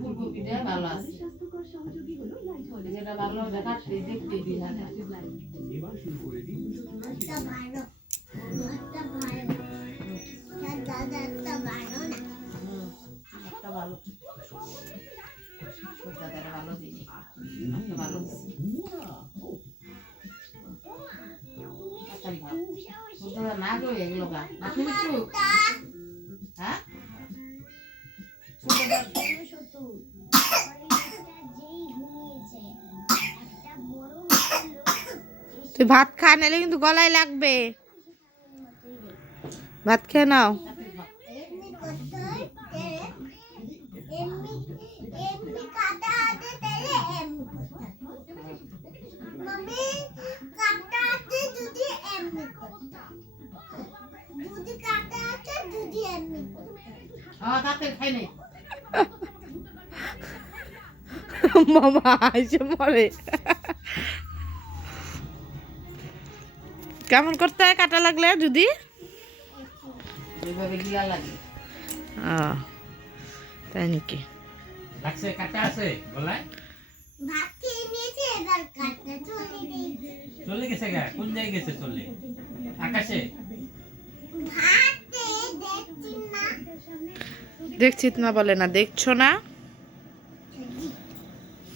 ফুলকপিটা ভালো আছে, যেটা ভালো হবে কাটতে দেখতে দিলা না। ভালো ভালো দিই ভালো না গো এগুলো গা হ্যাঁ তুই ভাত খা, নাহলে কিন্তু গলায় লাগবে। ভাত খেয়ে নাও। মামা আইসে মরে। কেমন করতে হয় কাটা লাগলে? যদি তাই নাকি? কাটা আছে গলায়? চলে গেছে গা? কোন জায়গায় গেছে চলে? আকাশে? দেখছি না বলে না, দেখছো না?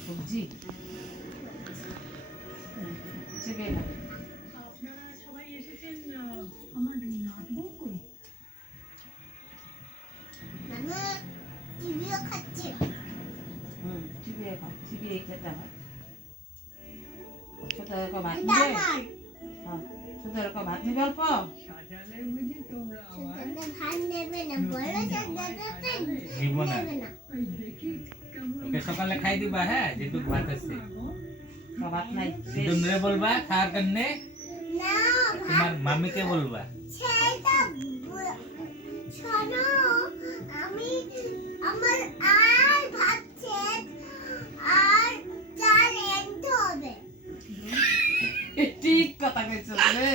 সবজি চিবিয়ে খেতে হয়। ভাত নিবে অল্প সকালে খাই দিবা। হ্যাঁ, যেটুকু ভাত আছে ভাত নাই বলবা খাওয়ার জন্য, তোমার মামিকে বলবা। ঠিক কথা কইছো রে।